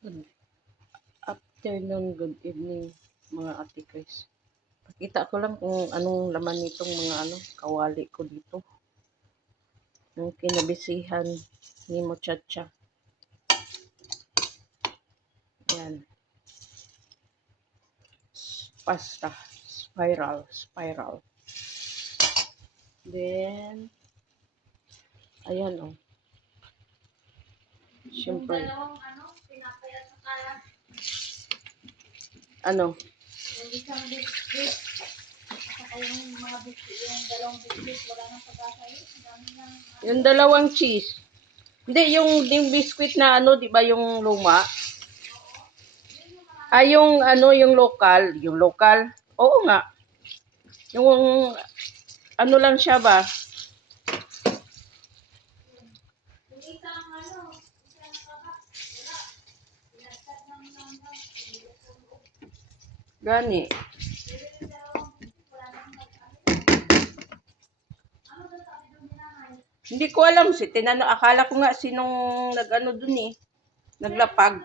Good afternoon, good evening, mga ate Chris. Pakita ko lang kung anong laman nitong mga ano, kawali ko dito. Yung kinabisihan ni Muchacha. Yan. Pasta. Spiral. Spiral. Then, ayan o. Oh. Siyempre. Yung ano, yung dalawang cheese. Hindi, yung, yung biscuit na ano, di ba yung luma? Ay, yung ano, yung local. Yung local. Oo nga. Yung, ano lang siya ba? yung isang ano, nanay? Hindi ko alam si tinano akala ko nga sinong nag-ano dun eh. Naglapag.